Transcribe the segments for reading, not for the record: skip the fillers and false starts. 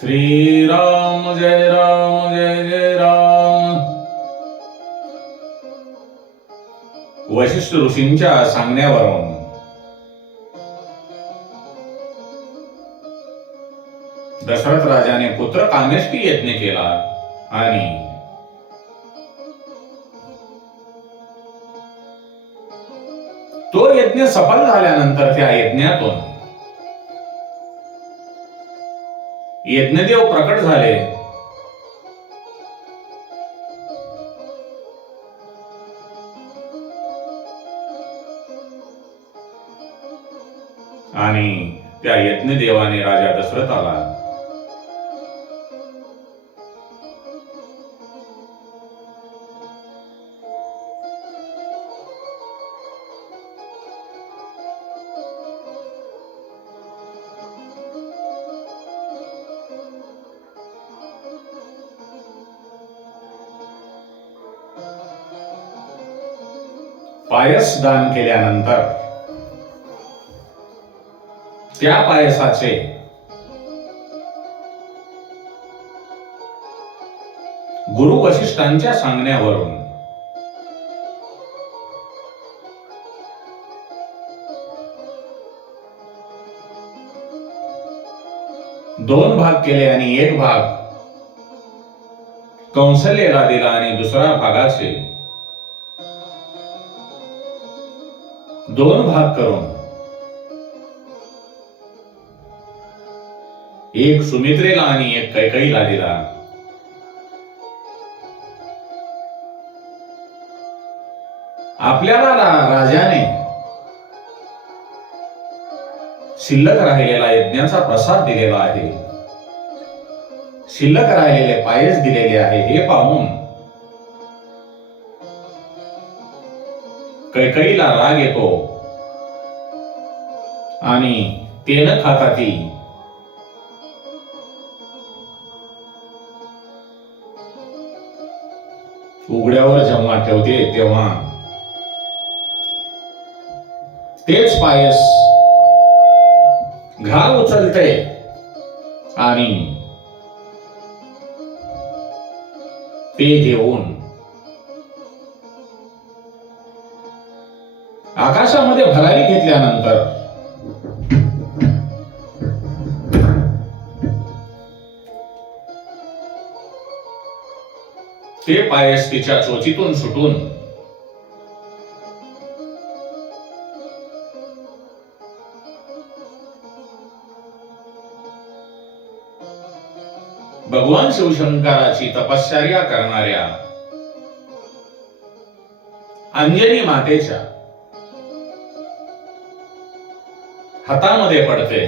श्रीराम जय राम जय जय राम. वशिष्ठ ऋषींच्या सांगण्यावरून दशरथ राजाने पुत्र कामेष्टी यज्ञ केला आणि तो यज्ञ सफल झाल्यानंतर त्या यज्ञातून यज्ञदेव प्रकट झाले आणि त्या यज्ञदेवाने राजा दशरथाला पायस दान केल्यानंतर त्या पायसाचे गुरु वशिष्ठांच्या सांगण्यावरून दोन भाग केले आणि एक भाग कौशल्याला दिला आणि दुसरा भागाचे दोन भाग करून एक सुमित्रेला आणि एक कैकेयीला दिला. आपल्याला राजाने शिल्लक राहिलेला यज्ञाचा प्रसाद दिलेला आहे, शिल्लक राहिलेले पायस दिलेले आहे हे पाहून कैकेयीला राग येतो आणि ते न खाता ती उघड्यावर जेव्हा ठेवते तेव्हा तेच पायस घाल उचलते आणि ते घेऊन आकाशामध्ये भरारी घेतल्यानंतर ते पायस तिच्या चोचीतून सुटून भगवान शिवशंकराची तपश्चर्या करणाऱ्या अंजनी मातेच्या हातामध्ये पडते.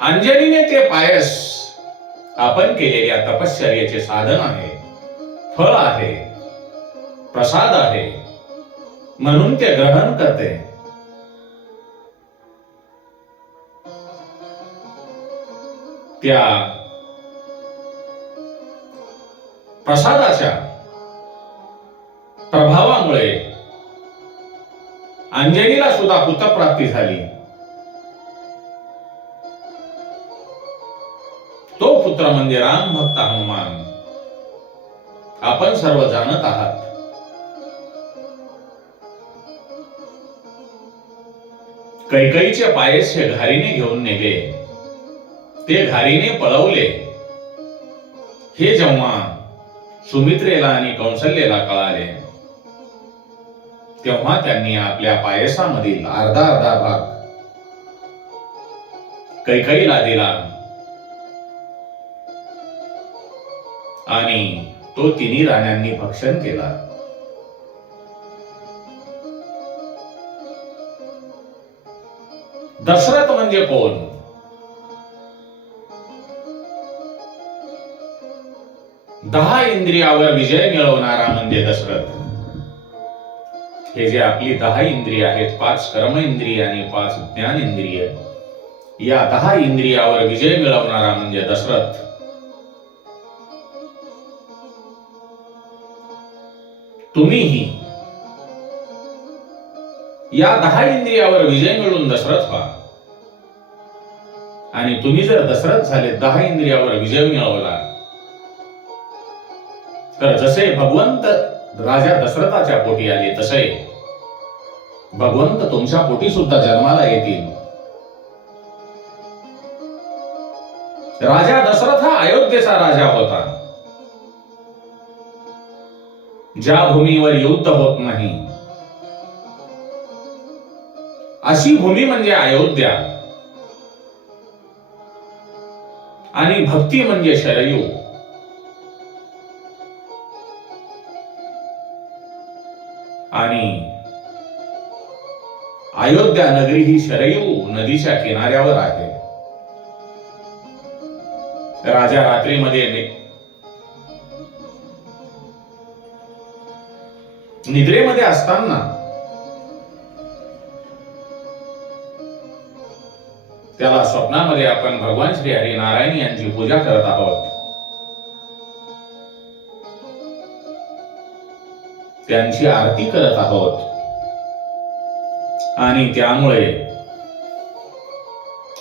अंजनीने ते पायस आपण केलेल्या तपश्चर्येचे साधन आहे, फळ आहे, प्रसाद आहे म्हणून ते ग्रहण करते. त्या प्रसादाच्या प्रभावामुळे अंजनीला सुद्धा पुत्रप्राप्ती झाली. तो पुत्र म्हणजे राम भक्त हनुमान. आपण सर्व जाणत आहात. कैकेयीचे पायस हे घारीने घेऊन नेले, ते घारीने पळवले. हे जेव्हा सुमित्रेला आणि कौशल्याला कळाले तेव्हा त्यांनी आपल्या पायसामधील अर्धा अर्धा भाग कैकेयीला दिला आणि तो तिन्ही राण्यांनी भक्षण केला. दशरथ म्हणजे कोण? दहा इंद्रियावर विजय मिळवणारा म्हणजे दशरथ. हे जे आपली 10 इंद्रिय आहेत, 5 कर्म इंद्रिय आणि 5 ज्ञान इंद्रिय, या 10 इंद्रियावर विजय मिळवणारा म्हणजे दशरथ. तुम्हीही या 10 इंद्रियावर विजय मिळवून दशरथ व्हा. आणि तुम्ही जर दशरथ झाले, 10 इंद्रियावर विजय मिळवला, तर जसे भगवंत राजा दशरथाच्या पोटी आले, तसे भगवंत तुमच्या पोटी सुद्धा जन्माला येतील. राजा दशरथ हा अयोध्येचा राजा होता. ज्या भूमीवर युद्ध होत नाही अशी भूमी म्हणजे अयोध्या, आणि भक्ती म्हणजे शरयू. आणि अयोध्या नगरी ही शरयू नदीच्या किनाऱ्यावर आहे. राजा रात्रीमध्ये निद्रेमध्ये असताना त्याला स्वप्नामध्ये आपण भगवान श्री हरी नारायण यांची पूजा करत आहोत, त्यांची आरती करत आहोत, आणि त्यामुळे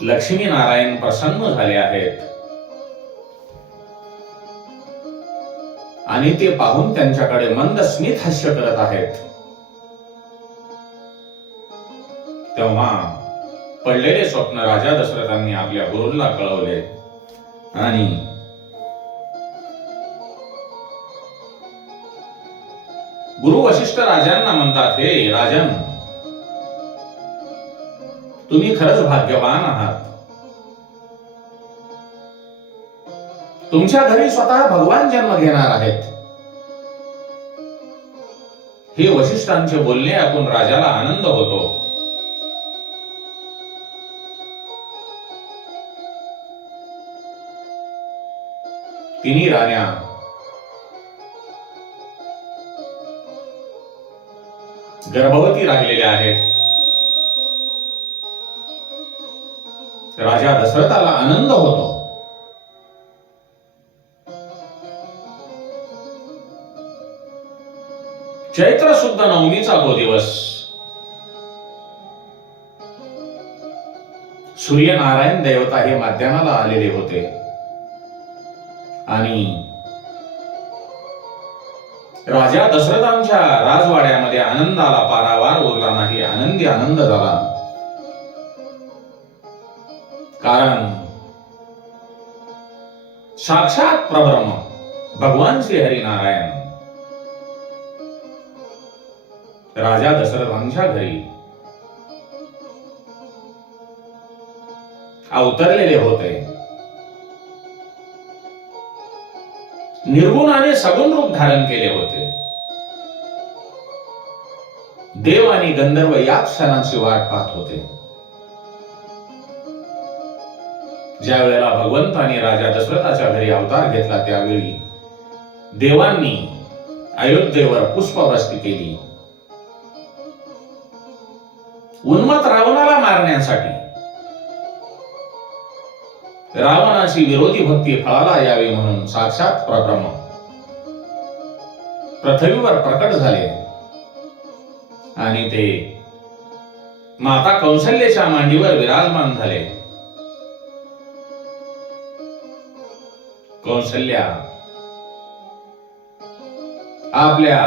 लक्ष्मी नारायण प्रसन्न झाले आहेत. आणि ते पाहून त्यांच्याकडे मंद स्मित हास्य करत आहेत. तेव्हा पडलेले स्वप्न राजा दशरथांनी आपल्या गुरूंना कळवले, आणि गुरु वशिष्ठ राजांना म्हणतात, हे राजन, तुम्ही खरंच भाग्यवान आहात. तुमच्या घरी स्वतः भगवान जन्म घेणार आहेत. हे वशिष्ठांचे बोलणे ऐकून राजाला आनंद होतो. तिन्ही राण्या गर्भवती राहिलेल्या आहेत. राजा दशरथाला आनंद होतो. चैत्र शुद्ध नवमीचा तो दिवस सूर्यनारायण देवता हे माध्यानाला आलेले होते, आणि राजा दशरथांच्या राजवाड्यामध्ये आनंदाला पारावार उरला नाही. आनंदी आनंद झाला, कारण साक्षात परब्रह्म भगवान श्री हरी नारायण राजा दशरथांच्या घरी अवतरलेले होते. निर्गुणाने सगुण रूप धारण केले होते. देव आणि गंधर्व या क्षणाची वाट पाहत होते, ज्या वेळेला भगवंताने राजा दशरथाच्या घरी अवतार घेतला, त्यावेळी देवांनी अयोध्येवर पुष्पवृष्टी केली. उन्मत्त रावणाला मारण्यासाठी, रावणाची विरोधी भक्ती फळाला यावी म्हणून साक्षात परब्रह्म पृथ्वीवर प्रकट झाले, आणि ते माता कौसल्याच्या मांडीवर विराजमान झाले. कौसल्या आपल्या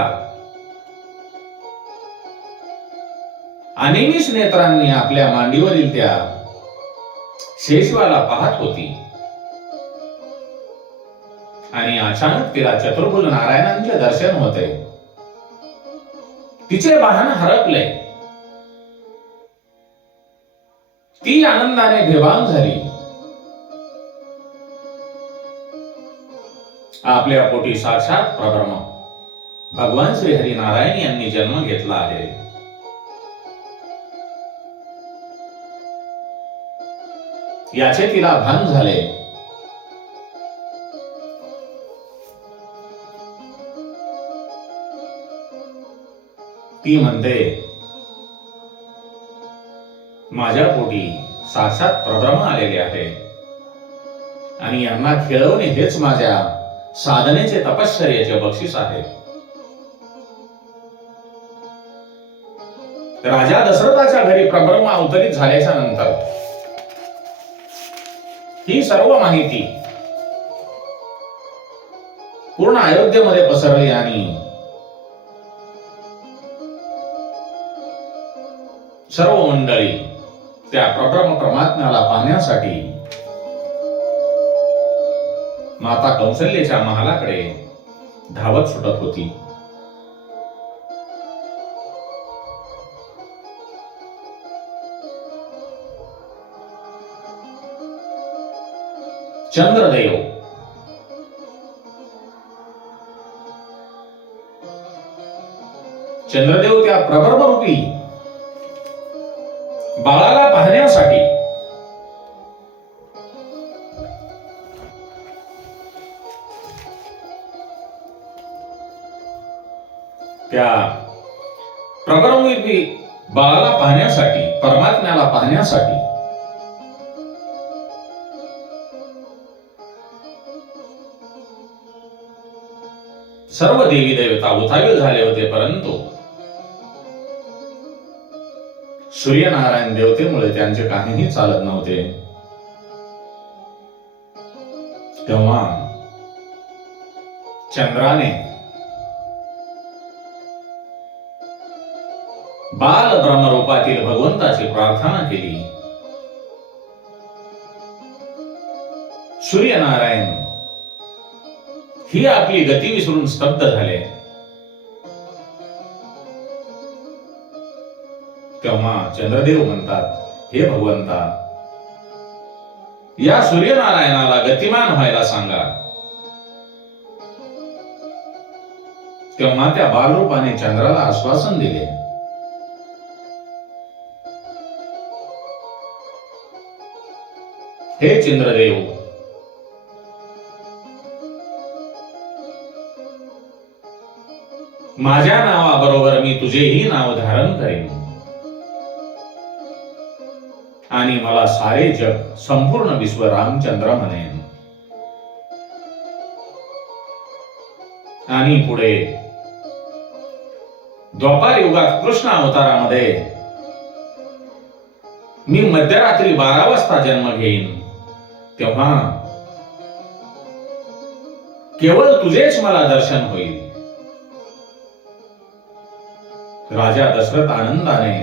अनिमिष नेत्रांनी आपल्या मांडीवरील त्या शेषवाला पाहत होती, आणि अचानक तिला चतुर्भुज नारायणांचे दर्शन होते. तिचे वाहन हरपले. ती आनंदाने बेभान झाली. आपल्या पोटी साक्षात परब्रह्म भगवान श्री हरी नारायण यांनी जन्म घेतला आहे. याचे तिला भान झाले. ती म्हणते, माझ्या पोटी साक्षात परब्रह्म आलेले आहे, आणि यांना खेळवणे हेच माझ्या साधनेचे तपश्चर्याचे बक्षीस आहे. राजा दशरथाच्या घरी परब्रह्म अवतरित झाल्याच्या नंतर ही सर्व माहिती पूर्ण अयोध्येमध्ये पसरली आणि सर्व मंडळी त्या परब्रह्म परमात्म्याला पाहण्यासाठी माता कौसल्याच्या महालाकडे धावत सुटत होती. चंद्रदेव त्या प्रबर्भ रूपी बाळाला पाहण्यासाठी परमात्म्याला पाहण्यासाठी सर्व देवी देवता उतावीळ झाले होते, परंतु सूर्यनारायण देवतेमुळे त्यांचे काहीही चालत नव्हते. तेव्हा चंद्राने बाल ब्रह्मरूपातील भगवंताची प्रार्थना केली. सूर्यनारायण ही आपली गती विसरून स्तब्ध झाले. तेव्हा चंद्रदेव म्हणतात, हे भगवंता, या सूर्यनारायणाला गतिमान व्हायला सांगा. तेव्हा त्या बालरूपाने चंद्राला आश्वासन दिले. हे चंद्रदेव, माझ्या नावाबरोबर मी तुझेही नाव धारण करेन आणि मला सारे जग, संपूर्ण विश्व रामचंद्र म्हणेन. आणि पुढे द्वापार युगात कृष्ण अवतारामध्ये मी मध्यरात्री 12 वाजता जन्म घेईन. तेव्हा केवळ तुझेच मला दर्शन होईल. राजा दशरथ आनंदाने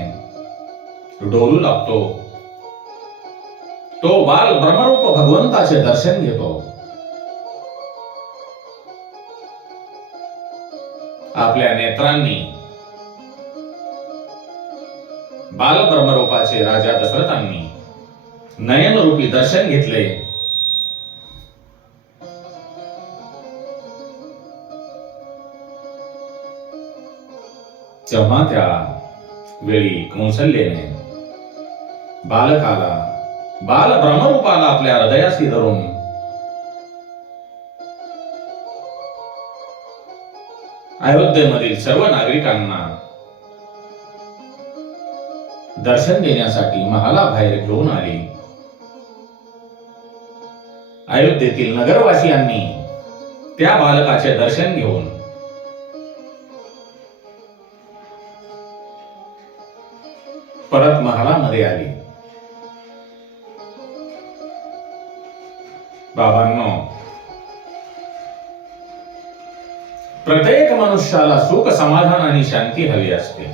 डोलू लागतो. तो बाल ब्रह्मरूप भगवंताचे दर्शन घेतो. आपल्या नेत्रांनी बाल ब्रह्मरूपाचे राजा दशरथांनी नयनरूपी दर्शन घेतले. तेव्हा त्या वेळी कौसल्याने बालकाला, बाल ब्रह्मरूपाला आपल्या हृदयाशी धरून अयोध्येमधील सर्व नागरिकांना दर्शन देण्यासाठी महालाबाहेर घेऊन आली. अयोध्येतील नगरवासियांनी त्या बालकाचे दर्शन घेऊन परत महालामध्ये आली. बाबांनो, प्रत्येक मनुष्याला सुख, समाधान आणि शांती हवी असते.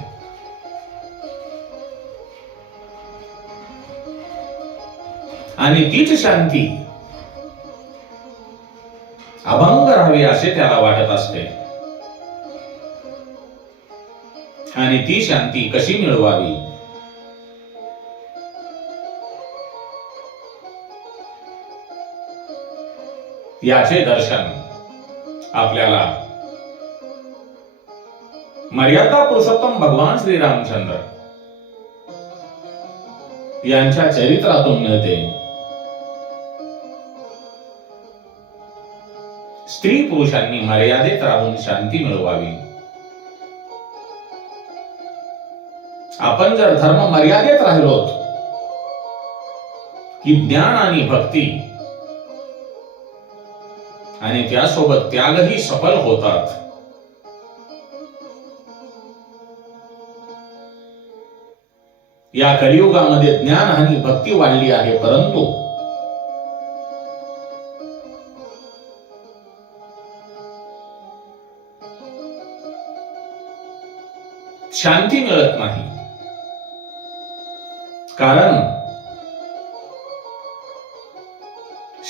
आणि तीच शांती अभंग राहावी असे त्याला वाटत असते. आणि ती शांती कशी मिळवावी याचे दर्शन आपल्याला मर्यादा पुरुषोत्तम भगवान श्री रामचंद्र यांच्या चरित्रातून मिळते. स्त्री पुरुषांनी मर्यादेत राहून शांती मिळवावी. आपण जर धर्म मर्यादेत राहिलोत की ज्ञान आणि भक्ती आणि त्यासोबत त्यागही सफल होतात. या कलियुगामध्ये ज्ञान आणि भक्ती वाढली आहे, परंतु शांती मिळत नाही. कारण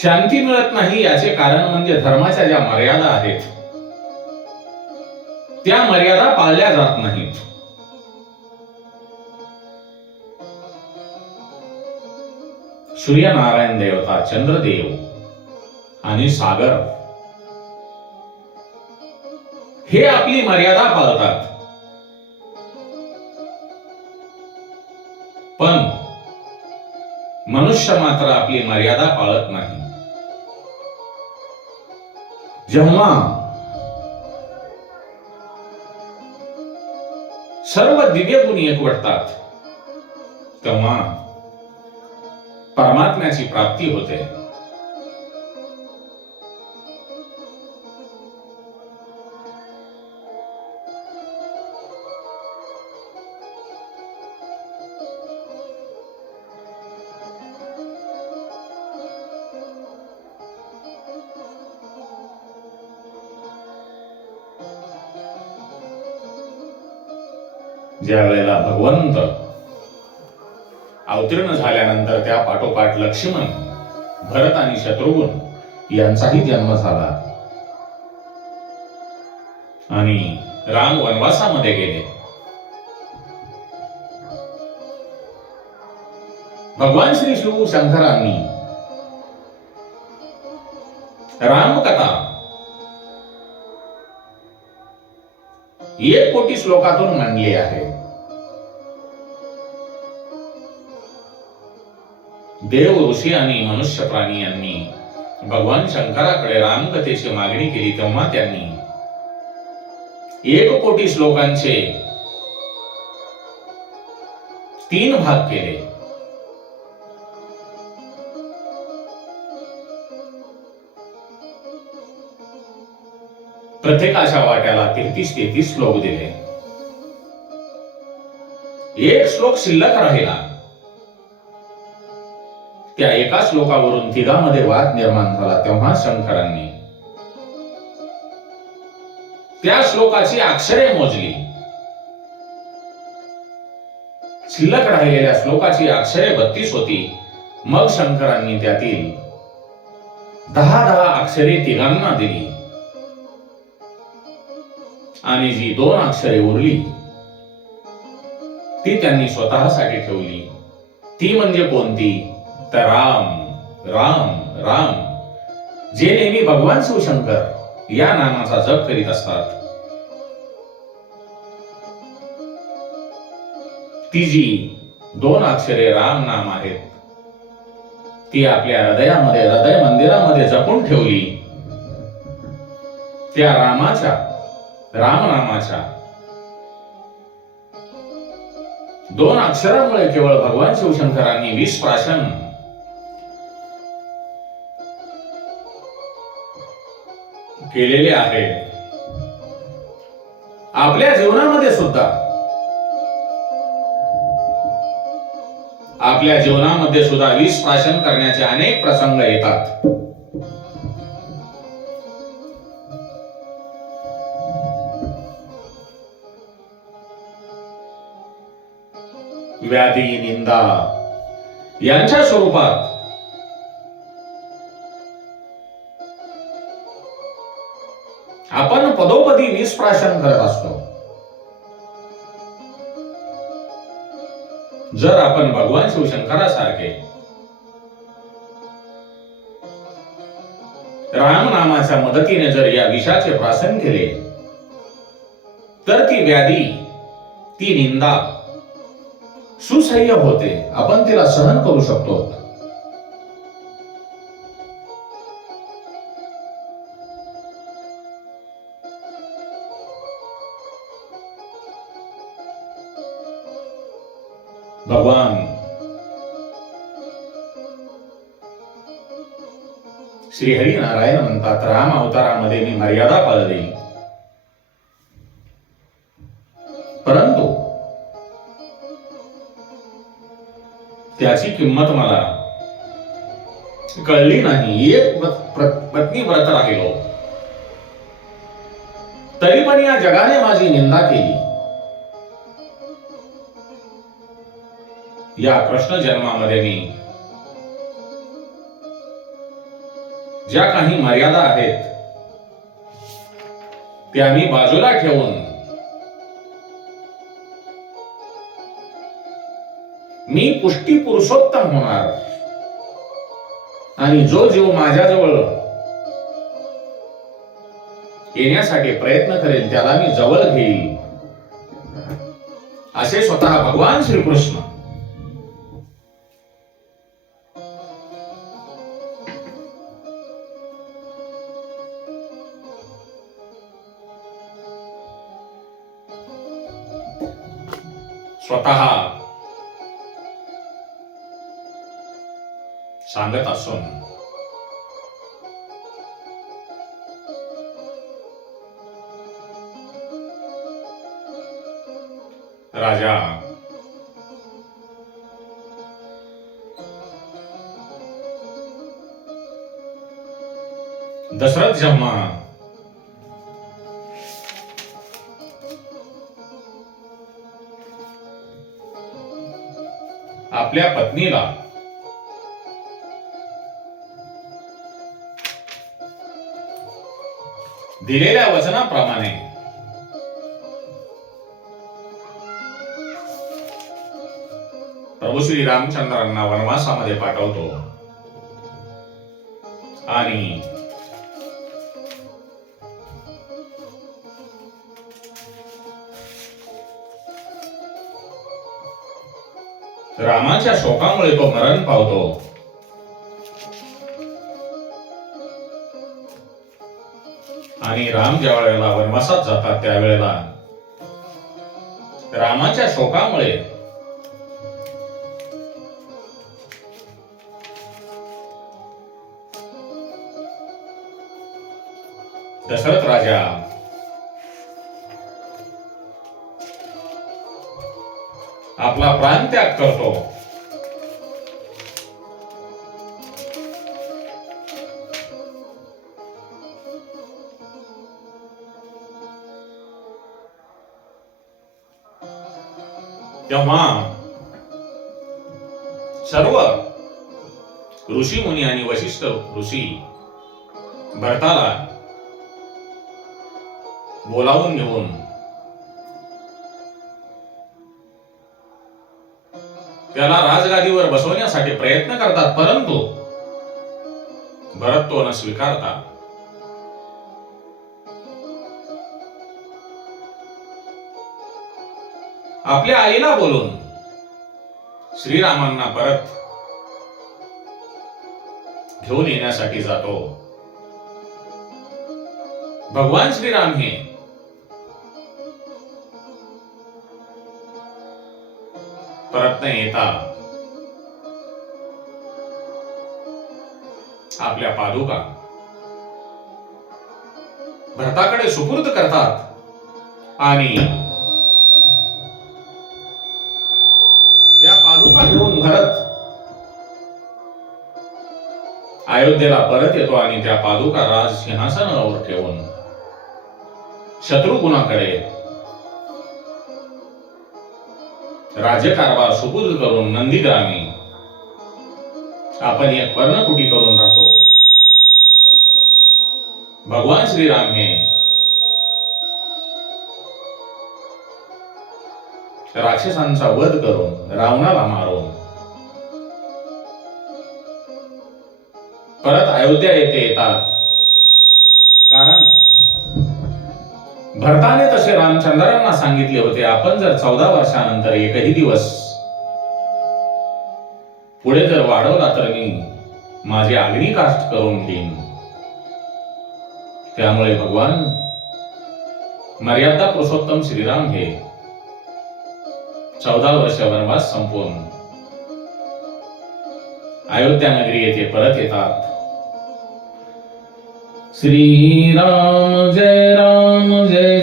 शांती मिळत नाही याचे कारण म्हणजे धर्माच्या ज्या मर्यादा आहेत त्या मर्यादा पाळल्या जात नाहीत. सूर्यनारायण देवता, चंद्रदेव आणि सागर हे आपली मर्यादा पाळतात, पण मनुष्य मात्र आपली मर्यादा पाळत नाही. जेव्हा सर्व दिव्य गुण एकवटतात तेव्हा परमात्म्याची प्राप्ती होते. ज्या वेळेला भगवंत अवतीर्ण झाल्यानंतर त्या पाठोपाठ लक्ष्मण, भरत आणि शत्रुघ्न यांचाही जन्म झाला आणि राम वनवासामध्ये गेले. भगवान श्री शिव शंकरांनी रामकथा 1 कोटी श्लोकातून मांडली आहे. देव, ऋषी आणि मनुष्य प्राणी यांनी भगवान शंकराकडे रामकथेची मागणी केली तेव्हा त्यांनी 1 कोटी श्लोकांचे 3 भाग केले. प्रत्येकाच्या वाट्याला 33 श्लोक दिले. 1 श्लोक शिल्लक राहिला. त्या एका श्लोकावरून तिघांमध्ये वाद निर्माण झाला. तेव्हा शंकरांनी त्या श्लोकाची अक्षरे मोजली. शिल्लक राहिलेल्या श्लोकाची अक्षरे 32 होती. मग शंकरांनी त्यातील 10 अक्षरे तिघांना दिली आणि जी 2 अक्षरे उरली ती त्यांनी स्वतःसाठी ठेवली. ती म्हणजे कोणती? तर राम राम राम, जे नेहमी भगवान शिवशंकर या नामाचा जप करीत असतात. ती जी 2 अक्षरे राम नाम आहेत ती आपल्या हृदयामध्ये, हृदय मंदिरामध्ये जपून ठेवली. त्या रामाच्या, राम नामाच्या 2 अक्षरांमुळे केवळ भगवान शिवशंकरांनी 20 प्राशन केलेले आहे. आपल्या जीवनामध्ये सुद्धा, आपल्या जीवनामध्ये सुद्धा 20 प्राशन करण्याचे अनेक प्रसंग येतात. व्याधी, निंदा यांच्या स्वरूपात आपण पदोपदी 20 प्राशन करत असतो. जर आपण भगवान शिवशंकरासारखे राम नामाच्या मदतीने जर या विषाचे प्राशन केले तर ती व्याधी, ती निंदा सुसह्य होते. आपण तिला सहन करू शकतो. भगवान श्री हरी नारायण म्हणतात, राम अवतारामध्ये मी मर्यादा पाळली, परंतु त्याची किंमत मला कळली नाही. एक पत्नी व्रत राहिलो तरी पण या जगाने माझी निंदा केली. या कृष्ण जन्मामध्ये मी ज्या काही मर्यादा आहेत त्या मी बाजूला ठेवून मी पुष्टी पुरुषोत्तम होणार आणि जो जीव माझ्याजवळ येण्यासाठी प्रयत्न करेल त्याला मी जवळ घेईल, असे स्वतः भगवान श्रीकृष्ण स्वतः सांगत असून राजा दशरथ जेव्हा आपल्या पत्नीला दिलेल्या वचनाप्रमाणे प्रभू श्री रामचंद्रांना वनवासामध्ये पाठवतो आणि रामाच्या शोकामुळे तो मरण पावतो. आणि राम ज्या वेळेला वनवासात जातात त्यावेळेला रामाच्या शोकामुळे दशरथ राजा आपला प्राण त्याग करतो. तेव्हा सर्व ऋषी मुनी आणि वशिष्ठ ऋषी भरताला बोलावून घेऊन त्याला राजगादीवर बसवण्यासाठी प्रयत्न करतात, परंतु भरत तो न स्वीकारता आपल्या आईला बोलून श्रीरामांना परत घेऊन येण्यासाठी जातो. भगवान श्रीराम हे परत न येता आपल्या पादुका भरताकडे सुपूर्द करतात आणि त्या पादुका घेऊन भरत अयोध्येला परत येतो आणि त्या पादुका राज सिंहासनावर ठेवून शत्रुघ्नाकडे राज्यकारभार सुपूर्द करून नंदीग्रामी आपण एक पर्णकुटी करून राहतो. भगवान श्रीराम हे राक्षसांचा वध करून रावणाला मारून परत अयोध्या येथे येतात. कारण भरताने तसे रामचंद्रांना सांगितले होते, आपण जर 14 वर्षानंतर एकही दिवस पुढे जर वाढवला तर मी माझे अग्निकाष्ट करून घेईन. त्यामुळे भगवान मर्यादा पुरुषोत्तम श्रीराम हे 14 वर्ष वनवास संपवून अयोध्या नगरी येथे परत येतात. श्री राम जय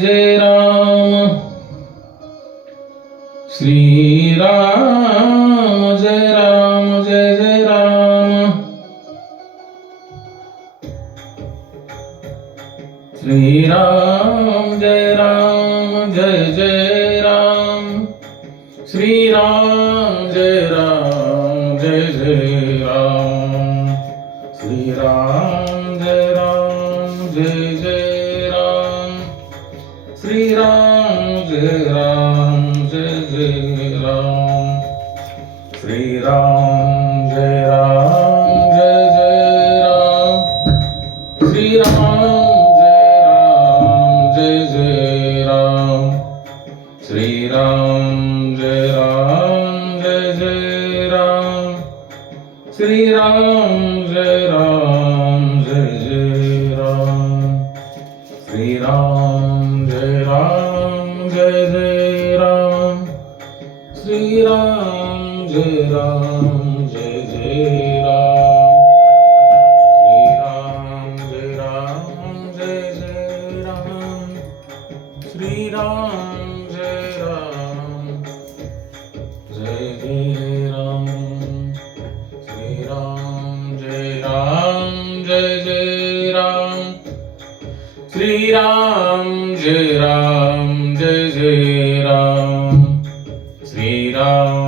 जय राम, श्री राम जय जय राम, श्री राम जय जय राम, श्री राम जय राम राम जय राम जय जय राम श्री राम जय राम जय जय राम श्री राम जय राम जय जय राम श्री राम जय राम जय जय राम श्री राम जय राम जय जय राम श्री राम जय राम जय जय राम श्री राम जय राम जय जय राम श्री राम जय राम जय जय राम श्री राम जय राम जय जय राम श्री राम जय राम जय जय राम श्री राम जय राम जय जय राम श्री राम